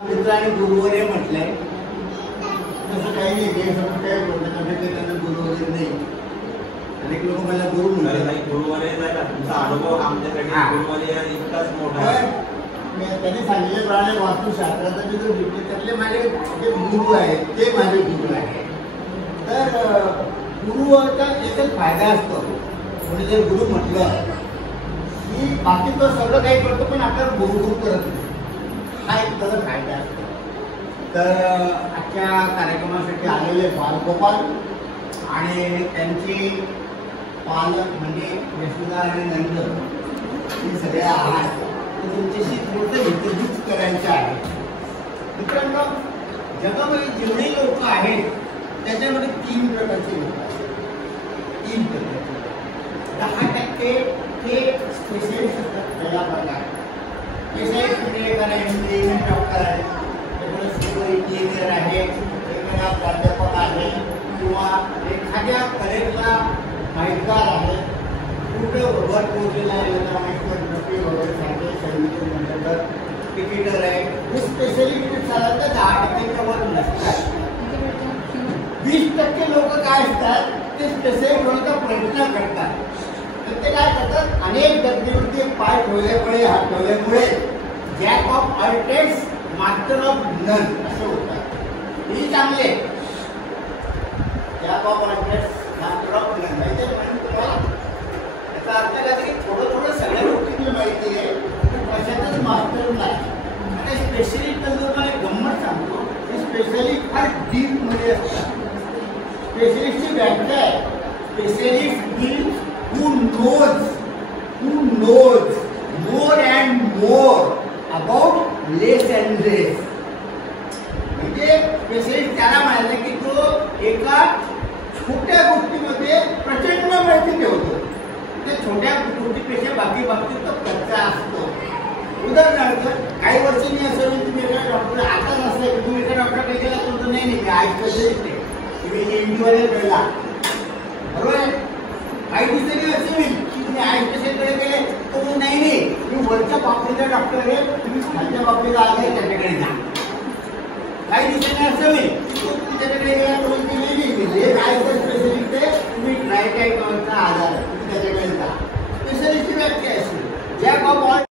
मित्रांनी गुरुवर म्हटलंय तसं काही नाही. काही त्यांना गुरु वगैरे नाही. अनेक लोक मला गुरु म्हणतात. गुरुवारे तुमचा अनुभव आमच्यासाठी गुरुवारे इतकाच मोठा आहे. त्यांनी सांगितल्याप्रमाणे वास्तुशास्त्राचा जे विषय त्यातले माझे जे गुरु आहेत ते माझे गुरु आहेत. तर गुरुचा एकच फायदा असतो. कोणी जर गुरु म्हटलं की बाकी तो सगळं काही करतो पण आपल्याला गुरु करत नाही. हा एक त्याचा फायदा असतो. तर आजच्या कार्यक्रमासाठी आलेले बालगोपाल आणि त्यांची पालक म्हणजे यशोदा आणि नंद हे सगळे आहात. तर तुमच्याशी थोडं वितरित करायचं आहे. मित्रांनो, जगामध्ये जेवढे लोक आहेत त्याच्यामध्ये 3 प्रकारचे लोक आहेत. 3 प्रकारचे. 10% ते स्पेशलिस्ट असतात. पहिला प्रकार स्पेशलिस्ट म्हणजे एखादा इंजिनिअरिंग डॉक्टर आहे, एखादा सिव्हिल इंजिनियर आहे, एखादा प्राध्यापक आहे किंवा एखाद्या कलेला माहितगार आहे. कुठं वर पोहोचलेला आहे माहिती वगैरे सारखे संगीत मंडळ क्रिकेटर आहे. हे स्पेशलिस्ट चालत 10%च्या वर नसतात. 20% लोक काय असतात ते स्पेशलिस्ट होण्याचा प्रयत्न करतात. तर ते काय करतात, अनेक गद्दीवरती पाय ठेवल्यामुळे हात ठेवल्यामुळे jack of all trades master of none असं होतात. हे चांगले jack of all trades master of none माहिती आहे तुम्हाला. याचा अर्थ काय की थोडं सगळ्या गोष्टी माहिती आहे पण कशातच मास्टर नाही. आणि स्पेशलिस्ट मला गंमत सांगतो की स्पेशलिस्ट फार डीप मध्ये असतात. स्पेशलिस्टची व्याख्या आहे specialist means who knows more and more about less and less. म्हणजे स्पेशलिस्ट त्याला म्हणाले की तो एका छोट्या गोष्टीमध्ये प्रचंड माहिती ठेवतो. त्या छोट्या गोष्टीपेक्षा बाकी बाबतीत तो कच्चा असतो. उदाहरणार्थ काही वर्षांनी असं तुम्ही एका डॉक्टर आता नसतं की तुम्ही एका डॉक्टरकडे गेला तुमचं नाही मी आय स्पेशलिस्ट आहे तुम्ही इंडिव्हिज्युअल गेला बरोबर आहे. काही दिवसांनी असं होईल की तुम्ही आय स्पेशलिस्टकडे गेले तर नाही मी वरच्या बाबतीचा डॉक्टर आहे तुम्ही खालच्या बाबतीला आले त्याच्याकडे जा. काही दिवसांनी असं होईल की तुम्ही त्याच्याकडे गेला तर नाही काय स्पेशलिस्ट आहे तुम्ही ट्राय आजार तुम्ही त्याच्याकडे जा. स्पेशलिस्टची व्याख्या अशी ज्या बाबा